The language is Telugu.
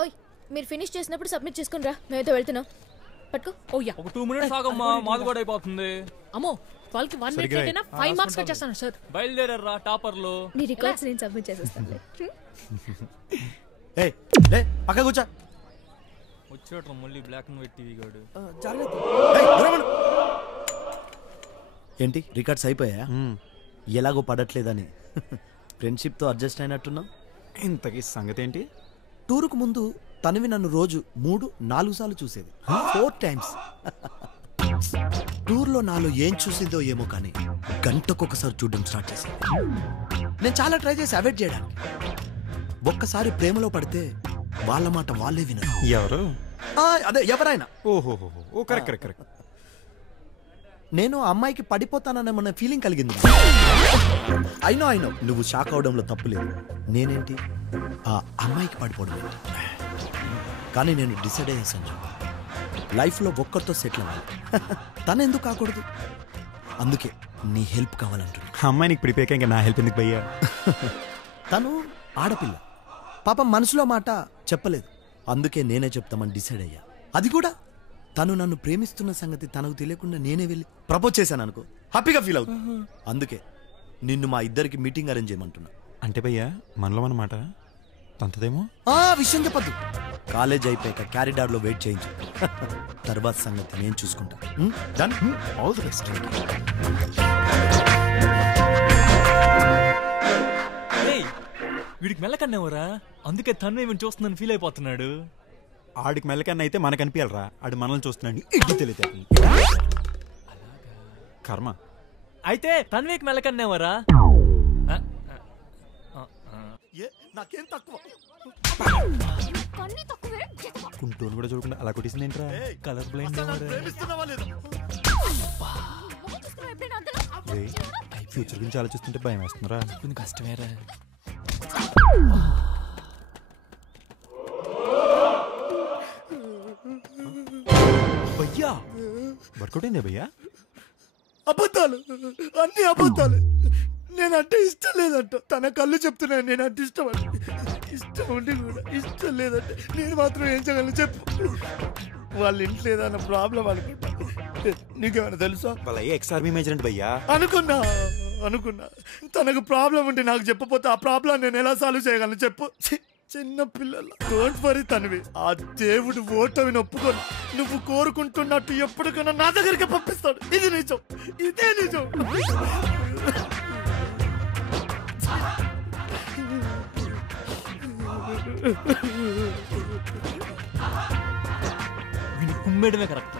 ఓయ్ మీరు ఫినిష్ చేసినప్పుడు సబ్మిట్ చేసుకుని రా, మేమైతే వెళ్తున్నాం. పట్టుకో. ఓ యా, ఒక 2 minutes ఆగమ్మా, మాది కూడా అయిపోతుంది. అమ్మో వాళ్ళకి 1 minute లేట్ అయినా 5 మార్క్స్ కట్ చేస్తాను సార్. బయలుదేరరా టాపర్లు. నీ రికార్డ్స్ నేను సబ్మిట్ చేసేస్తాను. ఏ లే పక్క కూర్చో. వచ్చేట్రా మళ్ళీ బ్లాక్ అండ్ వైట్ టీవీ గాడు. ఏంటి రికార్డ్స్ అయిపోయా? ఎలాగో పడట్లేదని ఫ్రెండ్షిప్తో అడ్జస్ట్ అయినట్టున్నావు. ఇంతకీ సంగతి ఏంటి? టూరుకు ముందు తనవి నన్ను రోజు 3-4 సార్లు చూసేది, 4 times. టూర్లో నాలో ఏం చూసిందో ఏమో కానీ గంటకొకసారి చూడడం స్టార్ట్ చేసింది. నేను చాలా ట్రై చేసి అవాయిడ్ చేయడానికి. ఒక్కసారి ప్రేమలో పడితే వాళ్ళ మాట వాళ్ళే వినరు. ఎవరు? అదే ఎవరైనా. ఓహో, కరెక్ట్. నేను అమ్మాయికి పడిపోతానన్న ఫీలింగ్ కలిగింది. అయినో నువ్వు షాక్ అవడంలో తప్పు లేదు. నేనేంటి ఆ అమ్మాయికి పడిపోవడం ఏంటి? కానీ నేను డిసైడ్ అయ్యే సంజు, లైఫ్లో ఒక్కరితో సెటిల్ అవ్వాలి. తను ఎందుకు కాకూడదు? అందుకే నీ హెల్ప్ కావాలంటున్నా. అమ్మాయి నీకు ప్రిపేర్ ఇంకా నా హెల్ప్ ఎందుకు భయ్యా? తను ఆడపిల్ల, పాపం మనసులో మాట చెప్పలేదు. అందుకే నేనే చెప్తామని డిసైడ్ అయ్యా. అది కూడా తను నన్ను ప్రేమిస్తున్న సంగతి తనకు తెలియకుండా నేనే వెళ్ళి ప్రపోజ్ చేశాను అనుకో, హ్యాపీగా ఫీల్ అవుతుంది. అందుకే నిన్ను మా ఇద్దరికి మీటింగ్ అరేంజ్ చేయమంటున్నా. అంటే భయ్యా మనలో అన్నమాట తంతదేమో. విషయం చెప్పద్దు. కాలేజ్ అయిపోయాక క్యారిడార్ లో వెయిట్ చేయించు. తర్వాత సంగతి నేను చూసుకుంటా. డన్. All the best. వీడికి మెల్లకన్నేవరా, అందుకే తను ఏమైనా చూస్తుందని ఫీల్ అయిపోతున్నాడు. ఆడికి మెల్లకన్నా అయితే మనకు అనిపించాలరా, ఆడు మనల్ని చూస్తున్నాడు. ఇడ్లీ తెలియదు కర్మ. అయితే తన్వేకి మెల్లకన్నేవరా? నాకేం తక్కువ. కుంటూరు కూడా చూడకుండా అలా కొట్టేసింది ఏంట్రా? Colour blind. ఫ్యూచర్ గురించి ఆలోచిస్తుంటే భయం వేస్తున్నారా? కొంచెం కష్టమేరా. భయ్యా వర్కౌట్ అయిందే భయ్యా? అబద్ధాలు, అన్ని అబద్ధాలు. నేనంటే ఇష్టం లేదంట. తన కళ్ళు చెప్తున్నాను నేనంటే ఇష్టం అంటే. ఇష్టం ఉండి కూడా ఇష్టం లేదంటే నేను మాత్రం ఏం చేయగలను చెప్పు? వాళ్ళ ఇంట్లో ఏదైనా ప్రాబ్లం అనుకుంటా. నీకేమైనా తెలుసా? వాళ్ళ ఎక్స్ ఆర్మీ మేజర్ అంటే భయ్యా. అనుకున్నా తనకు ప్రాబ్లం ఉంటే నాకు చెప్పపోతే ఆ ప్రాబ్లం నేను ఎలా సాల్వ్ చేయగలను చెప్పు? చిన్న పిల్లలు. డోంట్ వరీ తనవి. ఆ దేవుడు ఓటమిని ఒప్పుకొని నువ్వు కోరుకుంటున్నట్టు ఎప్పటికైనా నా దగ్గరికి పంపిస్తాడు. ఇది నిజం, ఇదే నిజం. కుమ్మేయడమే కరెక్ట్.